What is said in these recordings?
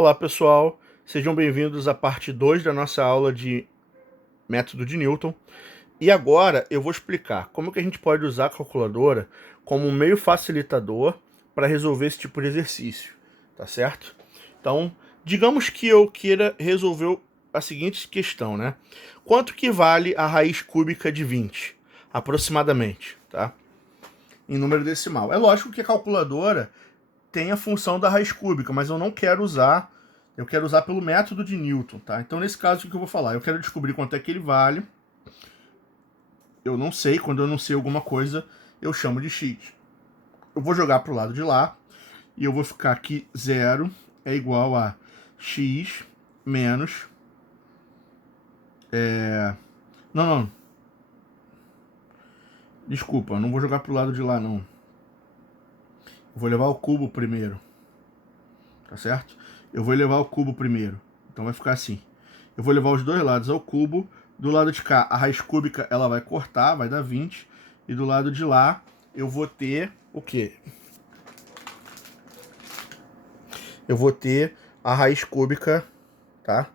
Olá pessoal, sejam bem-vindos à parte 2 da nossa aula de método de Newton. E agora eu vou explicar como que a gente pode usar a calculadora como um meio facilitador para resolver esse tipo de exercício, tá certo? Então, digamos que eu queira resolver a seguinte questão, né? Quanto que vale a raiz cúbica de 20, aproximadamente, tá? Em número decimal. É lógico que a calculadora tem a função da raiz cúbica, mas eu não quero usar, eu quero usar pelo método de Newton, tá? Então, nesse caso, o que eu vou falar? Eu quero descobrir quanto é que ele vale. Eu não sei, quando eu não sei alguma coisa, eu chamo de x. Eu vou jogar para o lado de lá, e eu vou ficar aqui 0 é igual a x menos... Não. Desculpa, eu não vou jogar para o lado de lá, não. Eu vou levar o cubo primeiro. Tá certo? Eu vou levar o cubo primeiro. Então vai ficar assim. Eu vou levar os dois lados ao cubo. Do lado de cá, a raiz cúbica ela vai cortar, vai dar 20. E do lado de lá, eu vou ter o quê? Eu vou ter a raiz cúbica, tá?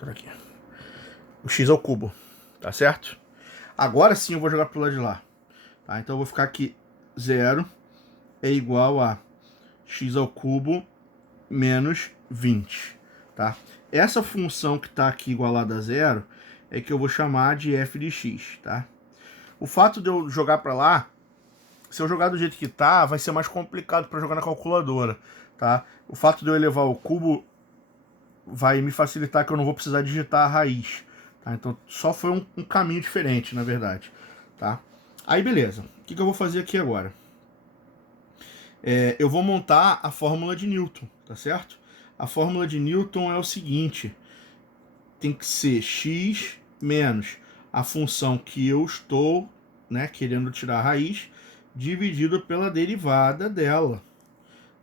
Aqui. O x ao cubo, tá certo? Agora sim eu vou jogar pro lado de lá. Tá? Então eu vou ficar aqui 0 é igual a x ao cubo menos 20, tá? Essa função que está aqui igualada a zero é que eu vou chamar de f de x, tá? O fato de eu jogar para lá, se eu jogar do jeito que tá, vai ser mais complicado para jogar na calculadora, tá? O fato de eu elevar o cubo vai me facilitar que eu não vou precisar digitar a raiz, tá? Então só foi um caminho diferente, na verdade, tá? Aí beleza, o que eu vou fazer aqui agora? Eu vou montar a fórmula de Newton, tá certo? A fórmula de Newton é o seguinte, tem que ser x menos a função que eu estou, né, querendo tirar a raiz, dividido pela derivada dela.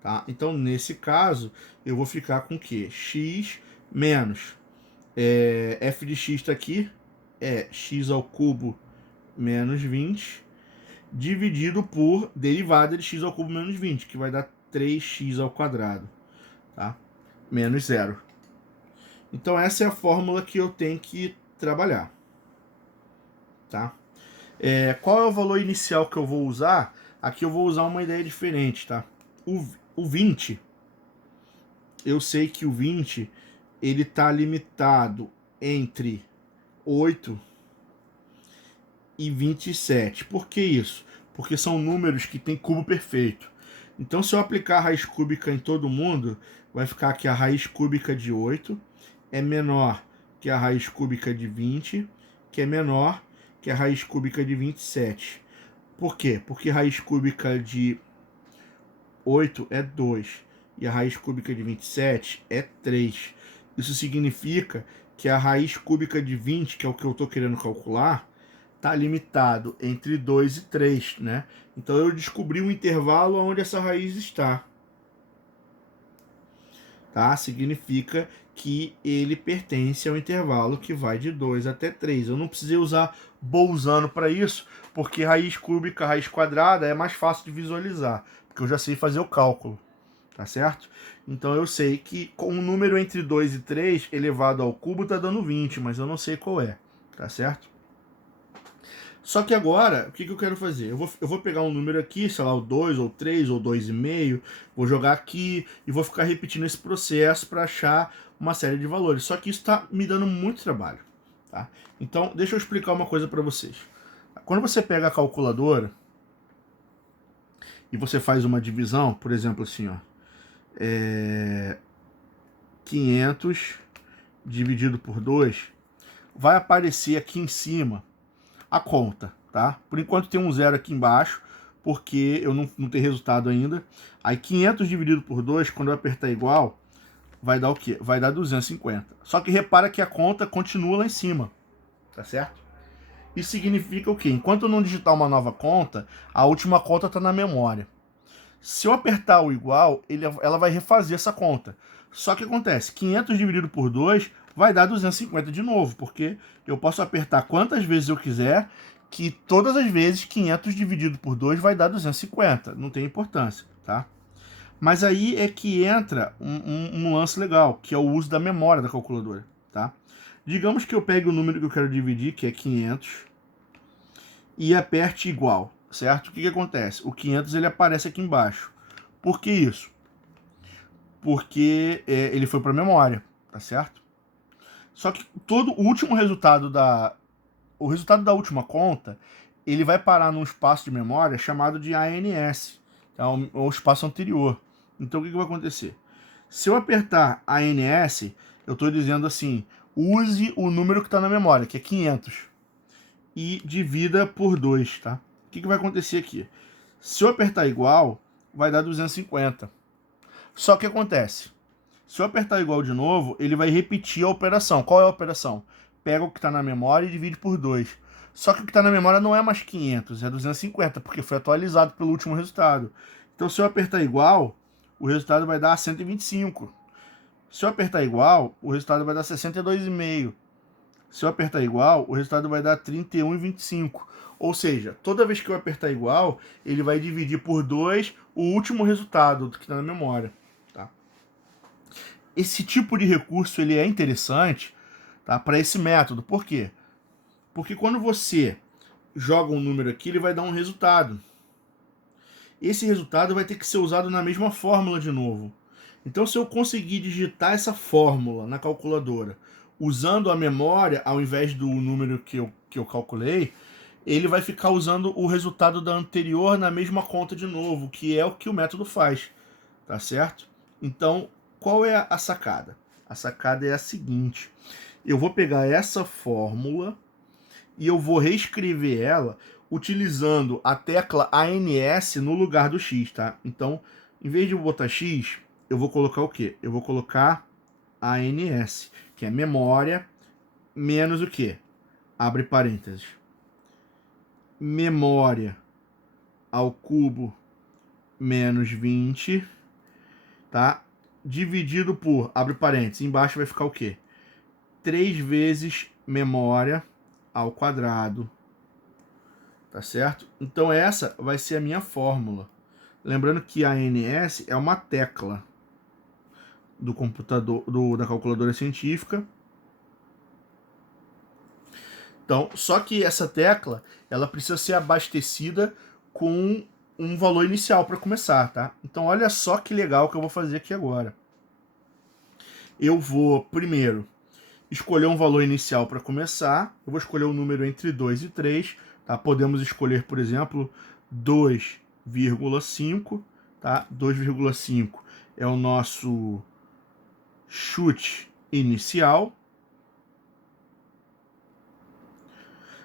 Tá? Então, nesse caso, eu vou ficar com o quê? X menos f de x está aqui, é x ao cubo menos 20, dividido por derivada de x ao cubo menos 20, que vai dar 3x ao quadrado, tá? Menos zero. Então essa é a fórmula que eu tenho que trabalhar, tá? Qual é o valor inicial que eu vou usar? Aqui eu vou usar uma ideia diferente, tá? O 20, eu sei que o 20, ele está limitado entre 8 e 27. Por que isso? Porque são números que têm cubo perfeito. Então, se eu aplicar a raiz cúbica em todo mundo, vai ficar que a raiz cúbica de 8 é menor que a raiz cúbica de 20, que é menor que a raiz cúbica de 27. Por quê? Porque a raiz cúbica de 8 é 2 e a raiz cúbica de 27 é 3. Isso significa que a raiz cúbica de 20, que é o que eu estou querendo calcular, está limitado entre 2 e 3, né? Então eu descobri um intervalo onde essa raiz está. Tá? Significa que ele pertence ao intervalo que vai de 2 até 3. Eu não precisei usar Bolzano para isso, porque raiz cúbica, raiz quadrada é mais fácil de visualizar, porque eu já sei fazer o cálculo, tá certo? Então eu sei que com um número entre 2 e 3 elevado ao cubo está dando 20, mas eu não sei qual é, tá certo? Só que agora, o que eu quero fazer? Eu vou pegar um número aqui, sei lá, o 2, ou 3, ou 2,5, vou jogar aqui e vou ficar repetindo esse processo para achar uma série de valores. Só que isso está me dando muito trabalho, tá? Então, deixa eu explicar uma coisa para vocês. Quando você pega a calculadora e você faz uma divisão, por exemplo, assim, ó, 500 dividido por 2, vai aparecer aqui em cima a conta, tá? Por enquanto tem um zero aqui embaixo, porque eu não tenho resultado ainda. Aí 500 dividido por 2, quando eu apertar igual, vai dar o quê? Vai dar 250. Só que repara que a conta continua lá em cima, tá certo? Isso significa o quê? Enquanto eu não digitar uma nova conta, a última conta está na memória. Se eu apertar o igual, ela vai refazer essa conta. Só que acontece, 500 dividido por 2 vai dar 250 de novo, porque eu posso apertar quantas vezes eu quiser, que todas as vezes 500 dividido por 2 vai dar 250. Não tem importância, tá? Mas aí é que entra um lance legal, que é o uso da memória da calculadora, tá? Digamos que eu pegue o número que eu quero dividir, que é 500, e aperte igual, certo? O que acontece? O 500 ele aparece aqui embaixo. Por que isso? Porque ele foi para a memória, tá certo? Só que todo o último resultado o resultado da última conta, ele vai parar num espaço de memória chamado de ANS, que é o espaço anterior. Então o que vai acontecer? Se eu apertar ANS, eu estou dizendo assim, use o número que está na memória, que é 500, e divida por 2, tá? O que vai acontecer aqui? Se eu apertar igual, vai dar 250. Só que acontece, se eu apertar igual de novo, ele vai repetir a operação. Qual é a operação? Pega o que está na memória e divide por 2. Só que o que está na memória não é mais 500, é 250, porque foi atualizado pelo último resultado. Então, se eu apertar igual, o resultado vai dar 125. Se eu apertar igual, o resultado vai dar 62,5. Se eu apertar igual, o resultado vai dar 31,25. Ou seja, toda vez que eu apertar igual, ele vai dividir por 2 o último resultado que está na memória. Tá? Esse tipo de recurso ele é interessante, tá, para esse método. Por quê? Porque quando você joga um número aqui, ele vai dar um resultado. Esse resultado vai ter que ser usado na mesma fórmula de novo. Então, se eu conseguir digitar essa fórmula na calculadora usando a memória ao invés do número que eu calculei, ele vai ficar usando o resultado da anterior na mesma conta de novo, que é o que o método faz, tá certo? Então, qual é a sacada? A sacada é a seguinte: eu vou pegar essa fórmula e eu vou reescrever ela utilizando a tecla ANS no lugar do X, tá? Então, em vez de eu botar X, eu vou colocar o quê? Eu vou colocar ANS, que é memória menos o quê? Abre parênteses. Memória ao cubo menos 20, tá? Dividido por, abre parênteses, embaixo vai ficar o quê? 3 vezes memória ao quadrado, tá certo? Então essa vai ser a minha fórmula. Lembrando que a ANS é uma tecla do computador, da calculadora científica. Então, só que essa tecla, ela precisa ser abastecida com um valor inicial para começar, tá? Então, olha só que legal que eu vou fazer aqui agora. Eu vou, primeiro, escolher um valor inicial para começar. Eu vou escolher um número entre 2 e 3. Tá? Podemos escolher, por exemplo, 2,5. Tá? 2,5 é o nosso chute inicial.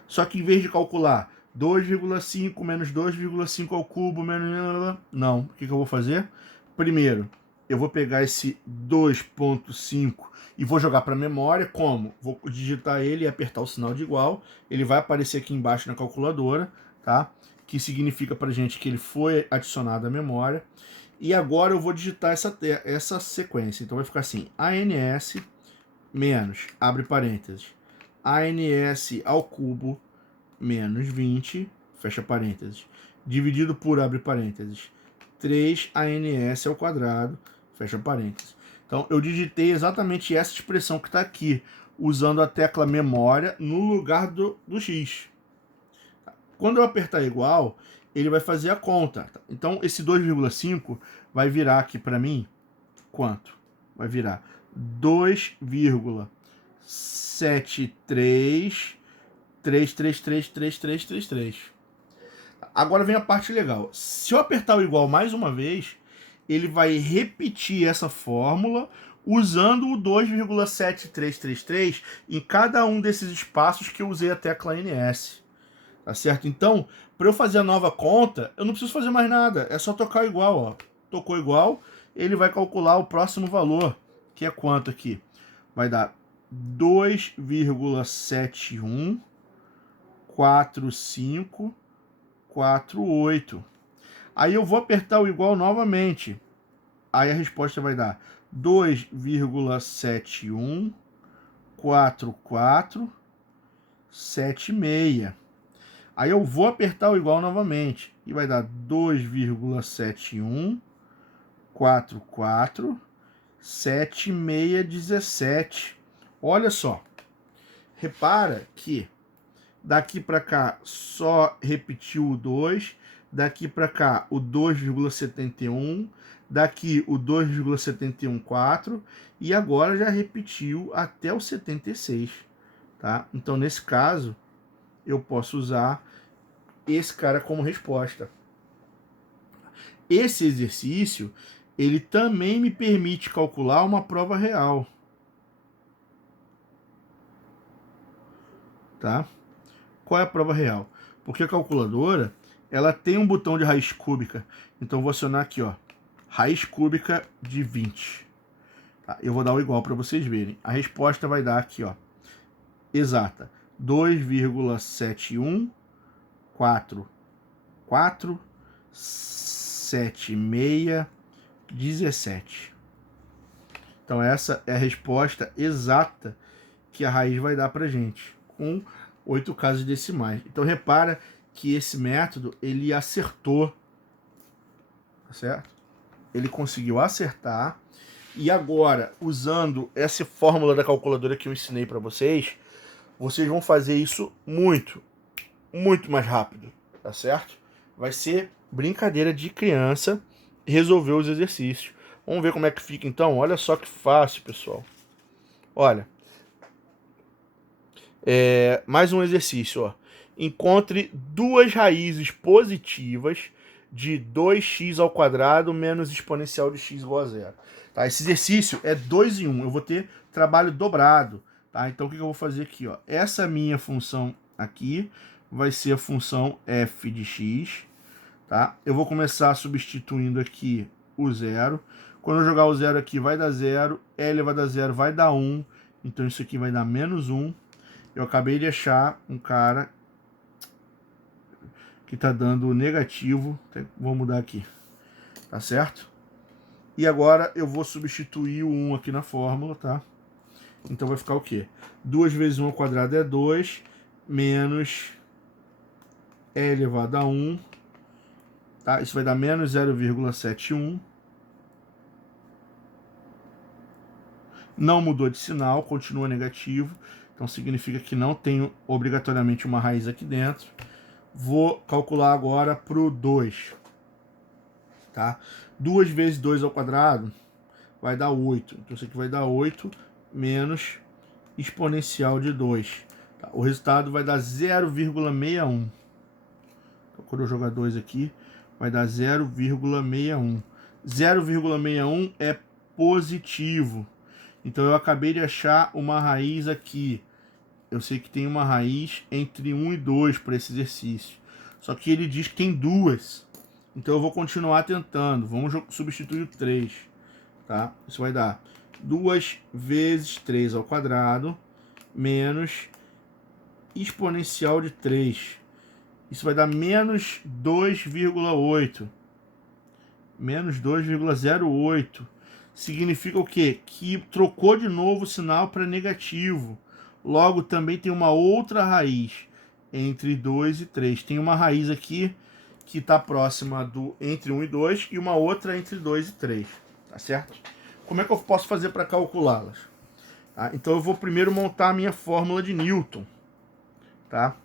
Só que em vez de calcular 2,5 menos 2,5 ao cubo, menos... Não, o que eu vou fazer? Primeiro, eu vou pegar esse 2,5 e vou jogar para a memória. Como? Vou digitar ele e apertar o sinal de igual. Ele vai aparecer aqui embaixo na calculadora, tá? Que significa para gente que ele foi adicionado à memória. E agora eu vou digitar essa sequência. Então vai ficar assim, ANS menos, abre parênteses, ANS ao cubo menos 20, fecha parênteses, dividido por, abre parênteses, 3 ANS ao quadrado, fecha parênteses. Então, eu digitei exatamente essa expressão que está aqui, usando a tecla memória no lugar do X. Quando eu apertar igual, ele vai fazer a conta. Então, esse 2,5 vai virar aqui para mim, quanto? Vai virar 2,7333333. Agora vem a parte legal. Se eu apertar o igual mais uma vez, ele vai repetir essa fórmula usando o 2,7333 em cada um desses espaços que eu usei a tecla NS. Tá certo? Então, para eu fazer a nova conta, eu não preciso fazer mais nada. É só tocar igual, ó. Tocou igual, ele vai calcular o próximo valor, que é quanto aqui? Vai dar 2,714548. Aí eu vou apertar o igual novamente. Aí a resposta vai dar 2,714476. Aí eu vou apertar o igual novamente e vai dar 2,71 4, 4, 7, 6, 17. Olha só. Repara que daqui para cá só repetiu o 2, daqui para cá o 2,71, daqui o 2,714 e agora já repetiu até o 76, tá? Então nesse caso eu posso usar esse cara como resposta. Esse exercício ele também me permite calcular uma prova real, tá? Qual é a prova real? Porque a calculadora, ela tem um botão de raiz cúbica. Então, eu vou acionar aqui, ó, raiz cúbica de 20. Tá? Eu vou dar o igual para vocês verem. A resposta vai dar aqui, ó, exata. 2,71447617. Então, essa é a resposta exata que a raiz vai dar para gente, com 8 casas decimais. Então, repara que esse método, ele acertou, tá certo? Ele conseguiu acertar, e agora, usando essa fórmula da calculadora que eu ensinei para vocês, vocês vão fazer isso muito mais rápido, tá certo? Vai ser brincadeira de criança resolver os exercícios. Vamos ver como é que fica então? Olha só que fácil, pessoal. Olha, mais um exercício, ó. Encontre duas raízes positivas de 2x ao quadrado menos exponencial de x igual a zero. Tá? Esse exercício é 2 em 1. Eu vou ter trabalho dobrado. Tá? Então, o que eu vou fazer aqui? Ó? Essa minha função aqui vai ser a função f de x. Tá? Eu vou começar substituindo aqui o zero. Quando eu jogar o zero aqui, vai dar 0. L elevado a 0 vai dar 1. Então, isso aqui vai dar menos 1. Eu acabei de achar um cara que está dando negativo. Vou mudar aqui. Tá certo? E agora eu vou substituir o 1 aqui na fórmula, tá? Então vai ficar o quê? 2 vezes 1 ao quadrado é 2, menos E elevado a 1. Tá? Isso vai dar menos 0,71. Não mudou de sinal, continua negativo. Então significa que não tem obrigatoriamente uma raiz aqui dentro. Vou calcular agora para o 2. Tá? 2 vezes 2 ao quadrado vai dar 8. Então isso aqui vai dar 8 menos exponencial de 2. Tá? O resultado vai dar 0,61. Então, quando eu jogar 2 aqui, vai dar 0,61. 0,61 é positivo. Então eu acabei de achar uma raiz aqui. Eu sei que tem uma raiz entre 1 e 2 para esse exercício. Só que ele diz que tem duas. Então eu vou continuar tentando. Vamos substituir o 3. Tá? Isso vai dar 2 vezes 3 ao quadrado menos exponencial de 3. Isso vai dar menos 2,8. Menos 2,08. Significa o quê? Que trocou de novo o sinal para negativo. Logo, também tem uma outra raiz entre 2 e 3. Tem uma raiz aqui que está próxima do entre 1 e 2 e uma outra entre 2 e 3. Tá certo? Como é que eu posso fazer para calculá-las? Tá? Então, eu vou primeiro montar a minha fórmula de Newton. Tá?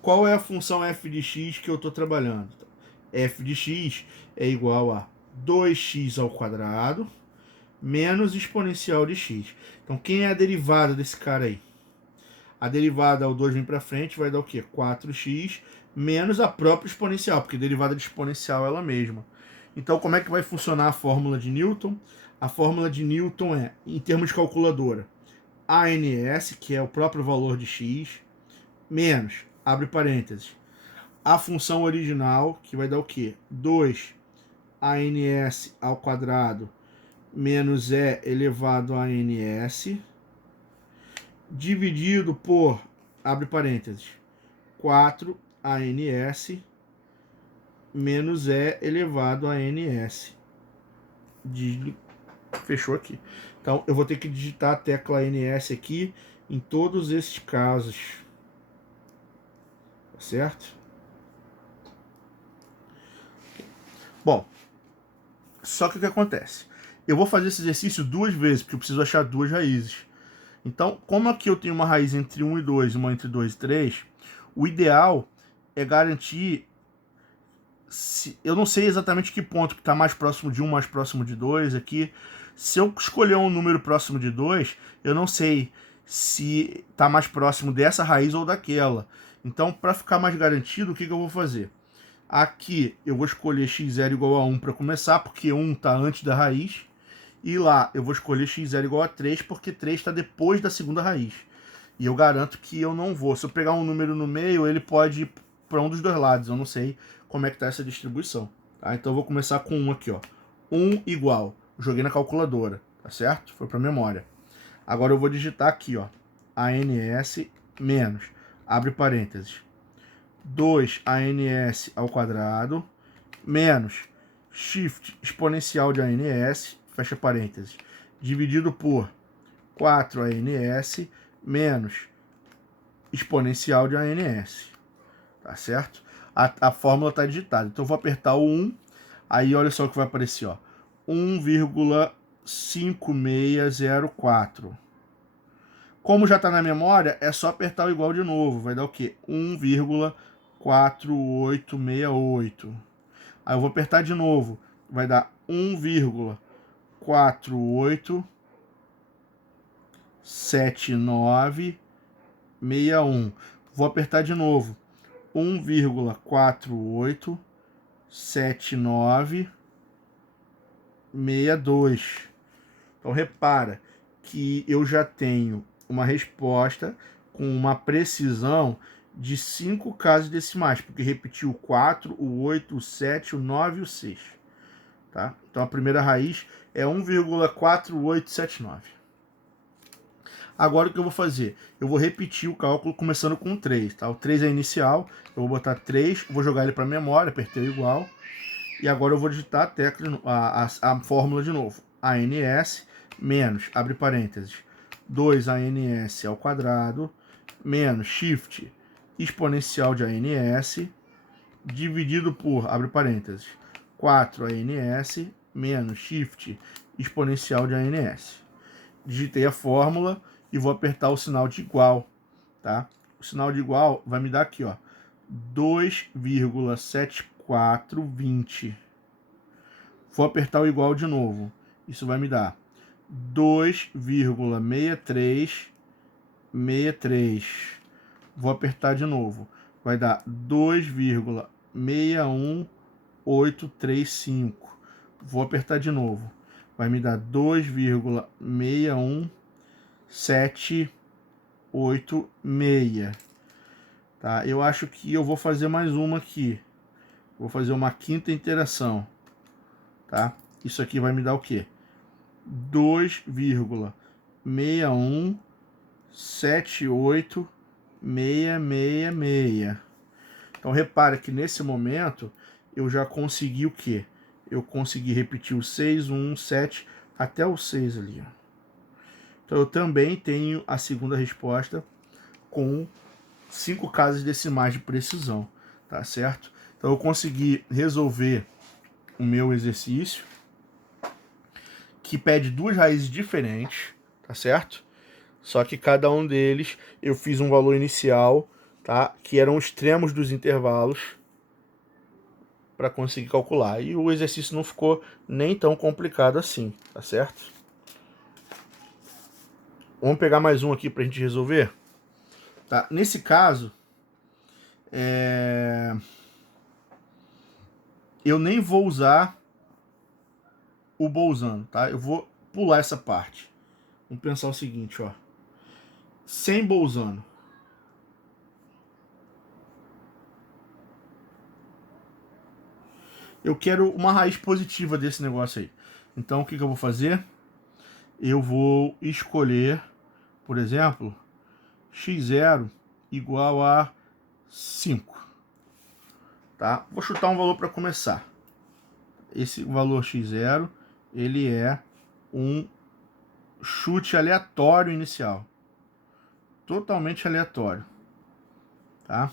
Qual é a função f de x que eu estou trabalhando? F de x é igual a 2x ao quadrado menos exponencial de x. Então, quem é a derivada desse cara aí? A derivada, o 2 vem para frente, vai dar o quê? 4x menos a própria exponencial, porque a derivada de exponencial é ela mesma. Então, como é que vai funcionar a fórmula de Newton? A fórmula de Newton é, em termos de calculadora, ANS, que é o próprio valor de x, menos, abre parênteses, a função original, que vai dar o quê? 2 ANS ao quadrado menos E elevado a ANS, dividido por, abre parênteses, 4 ANS menos E elevado a ANS. Fechou aqui. Então, eu vou ter que digitar a tecla ANS aqui em todos esses casos. Tá certo? Bom, Só que o que acontece? Eu vou fazer esse exercício 2 vezes, porque eu preciso achar 2 raízes. Então, como aqui eu tenho uma raiz entre 1 e 2, uma entre 2 e 3, o ideal é garantir... eu não sei exatamente que ponto que está mais próximo de 1, mais próximo de 2 aqui. Se eu escolher um número próximo de 2, eu não sei se está mais próximo dessa raiz ou daquela. Então, para ficar mais garantido, o que eu vou fazer? Aqui eu vou escolher x0 igual a 1 para começar, porque 1 está antes da raiz. E lá eu vou escolher x0 igual a 3, porque 3 está depois da segunda raiz. E eu garanto que eu não vou. Se eu pegar um número no meio, ele pode ir para um dos dois lados. Eu não sei como é que está essa distribuição. Tá? Então eu vou começar com 1 aqui. Ó. 1 igual. Joguei na calculadora. Tá certo? Foi para memória. Agora eu vou digitar aqui. Ó, ANS menos. Abre parênteses. 2ANS ao quadrado menos shift exponencial de ANS, fecha parênteses, dividido por 4ANS menos exponencial de ANS. Tá certo? A fórmula está digitada. Então eu vou apertar o 1, aí olha só o que vai aparecer, ó. 1,5604. Como já está na memória, é só apertar o igual de novo. Vai dar o quê? 1,4868. Aí eu vou apertar de novo. Vai dar 1,487961. Vou apertar de novo. 1,487962. Então repara que eu já tenho uma resposta com uma precisão de 5 casas decimais, porque repetiu o 4, o 8, o 7, o 9 e o 6. Tá? Então a primeira raiz é 1,4879. Agora o que eu vou fazer? Eu vou repetir o cálculo começando com 3. Tá? O 3 é inicial, eu vou botar 3, vou jogar ele para a memória, apertei o igual. E agora eu vou digitar a fórmula de novo. ANS menos, abre parênteses, 2ANS ao quadrado, menos shift exponencial de ANS, dividido por, abre parênteses, 4ANS menos shift exponencial de ANS. Digitei a fórmula e vou apertar o sinal de igual, tá? O sinal de igual vai me dar aqui, ó, 2,7420. Vou apertar o igual de novo. Isso vai me dar 2,6363. Vou apertar de novo. Vai dar 2,61835. Vou apertar de novo. Vai me dar 2,61786. Tá? Eu acho que eu vou fazer mais uma aqui. Vou fazer uma quinta interação. Tá? Isso aqui vai me dar o quê? 2,6178666. Então repare que nesse momento eu já consegui o quê? Eu consegui repetir o 6, 1, 7 até o 6 ali. Então eu também tenho a segunda resposta com 5 casas decimais de precisão, tá certo? Então eu consegui resolver o meu exercício, que pede 2 raízes diferentes, tá certo? Só que cada um deles eu fiz um valor inicial, tá? Que eram os extremos dos intervalos para conseguir calcular. E o exercício não ficou nem tão complicado assim, tá certo? Vamos pegar mais um aqui para a gente resolver. Tá? Nesse caso, eu nem vou usar o Bolzano, tá? Eu vou pular essa parte. Vamos pensar o seguinte, ó. Sem Bolzano. Eu quero uma raiz positiva desse negócio aí. Então, o que eu vou fazer? Eu vou escolher, por exemplo, x0 igual a 5. Tá? Vou chutar um valor para começar. Esse valor x0, ele é um chute aleatório inicial. Totalmente aleatório. Tá?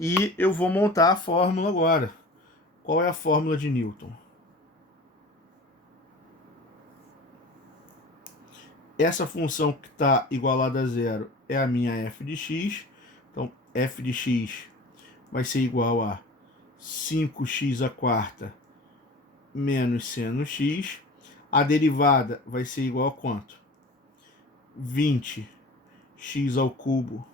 E eu vou montar a fórmula agora. Qual é a fórmula de Newton? Essa função que está igualada a zero é a minha f de x. Então, f de x vai ser igual a 5x à quarta menos seno x. A derivada vai ser igual a quanto? 20x ao cubo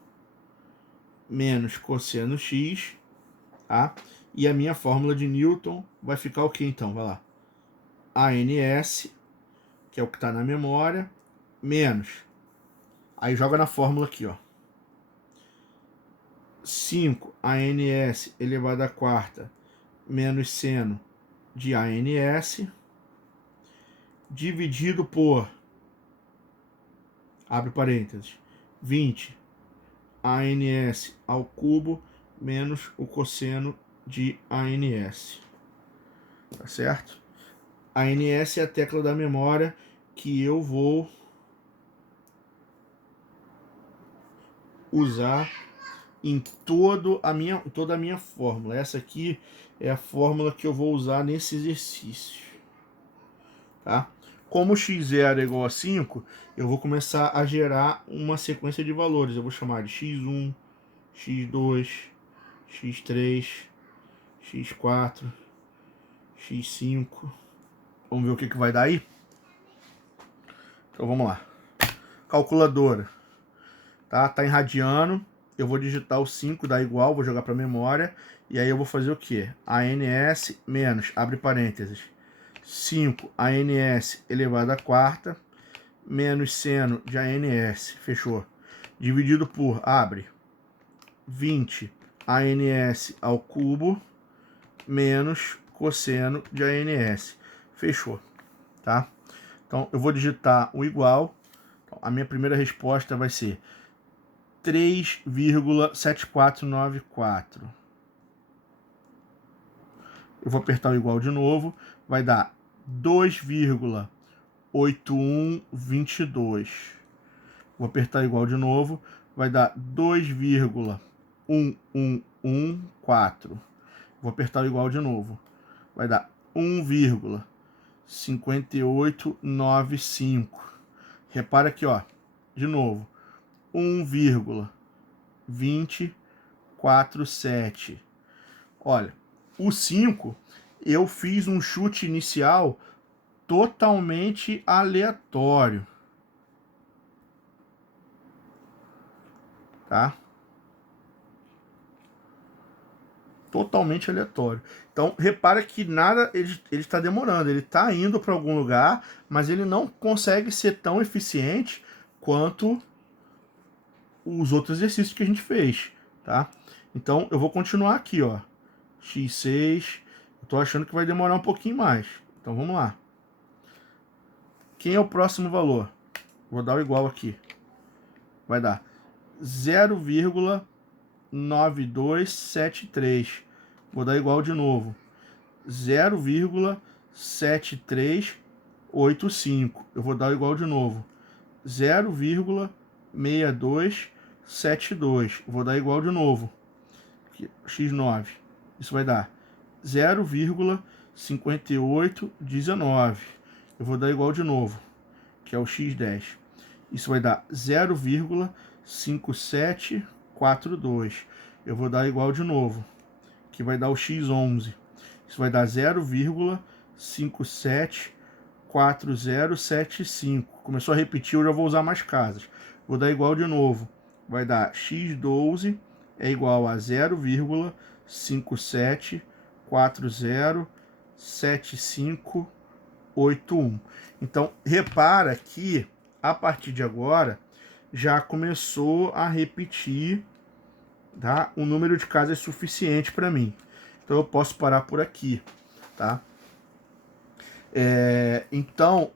menos cosseno x, tá? E a minha fórmula de Newton vai ficar o que então? Vai lá. ANS, que é o que está na memória, menos. Aí joga na fórmula aqui, ó. 5 ANS elevado à quarta menos seno de ANS dividido por, abre parênteses, 20 ANS ao cubo menos o cosseno de ANS. Tá certo? ANS é a tecla da memória que eu vou usar em toda a minha fórmula. Essa aqui é a fórmula que eu vou usar nesse exercício. Tá? Como x0 é igual a 5, eu vou começar a gerar uma sequência de valores. Eu vou chamar de x1, x2, x3, x4, x5. Vamos ver o que vai dar aí? Então vamos lá. Calculadora. Tá em radiano. Eu vou digitar o 5, dá igual, vou jogar para memória. E aí eu vou fazer o quê? ANS menos, abre parênteses, 5 ANS elevado à quarta, menos seno de ANS, fechou. Dividido por, abre, 20 ANS ao cubo, menos cosseno de ANS, fechou, tá? Então eu vou digitar o igual. Então, a minha primeira resposta vai ser 3,7494. Eu vou apertar o igual de novo, vai dar 2,8122. Vou apertar igual de novo, vai dar 2,1114. Vou apertar igual de novo, vai dar 1,5895. Repara aqui, ó, de novo, 1,2047. Olha, o 5, eu fiz um chute inicial totalmente aleatório. Tá? Totalmente aleatório. Então, repara que nada, ele está demorando. Ele está indo para algum lugar, mas ele não consegue ser tão eficiente quanto os outros exercícios que a gente fez, tá? Então, eu vou continuar aqui, ó. x6. Eu tô achando que vai demorar um pouquinho mais. Então, vamos lá. Quem é o próximo valor? Vou dar o igual aqui. Vai dar 0,9273. Vou dar igual de novo. 0,7385. Eu vou dar igual de novo. 0,6272. Vou dar igual de novo. Aqui, x9. Isso vai dar 0,5819. Eu vou dar igual de novo, que é o x10. Isso vai dar 0,5742. Eu vou dar igual de novo, que vai dar o x11. Isso vai dar 0,574075. Começou a repetir, eu já vou usar mais casas. Vou dar igual de novo. Vai dar x12 é igual a 0,57407581. Então, repara que, a partir de agora, já começou a repetir, tá? Um número de casas suficiente para mim. Então, eu posso parar por aqui, tá? Então, o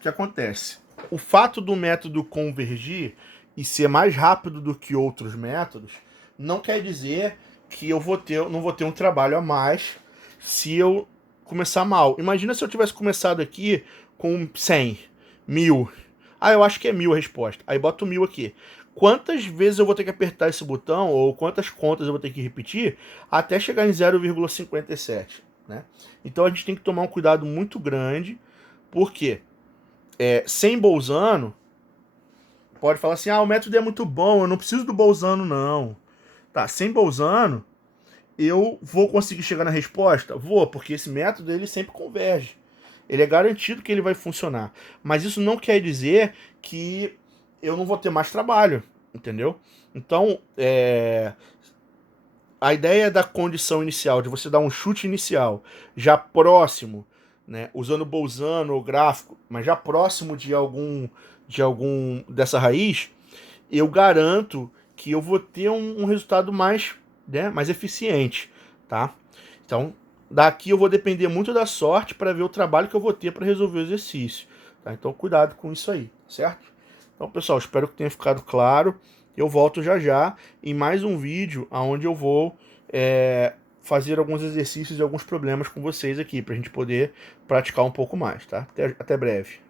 que acontece? O fato do método convergir e ser mais rápido do que outros métodos não quer dizer que eu não vou ter um trabalho a mais se eu começar mal. Imagina se eu tivesse começado aqui com 100, 1000. Ah, eu acho que é 1000 a resposta. Aí boto 1000 aqui. Quantas vezes eu vou ter que apertar esse botão, ou quantas contas eu vou ter que repetir, até chegar em 0,57, né? Então a gente tem que tomar um cuidado muito grande, porque sem Bolzano, pode falar assim, o método é muito bom, eu não preciso do Bolzano, não. Tá, sem Bolzano, eu vou conseguir chegar na resposta? Vou, porque esse método ele sempre converge. Ele é garantido que ele vai funcionar. Mas isso não quer dizer que eu não vou ter mais trabalho, entendeu? Então, a ideia da condição inicial, de você dar um chute inicial, já próximo, né, usando Bolzano ou gráfico, mas já próximo de algum dessa raiz, eu garanto que eu vou ter um resultado mais, né, mais eficiente, tá? Então, daqui eu vou depender muito da sorte para ver o trabalho que eu vou ter para resolver o exercício, tá? Então, cuidado com isso aí, certo? Então, pessoal, espero que tenha ficado claro. Eu volto já já em mais um vídeo onde eu vou fazer alguns exercícios e alguns problemas com vocês aqui, para a gente poder praticar um pouco mais, tá? Até breve.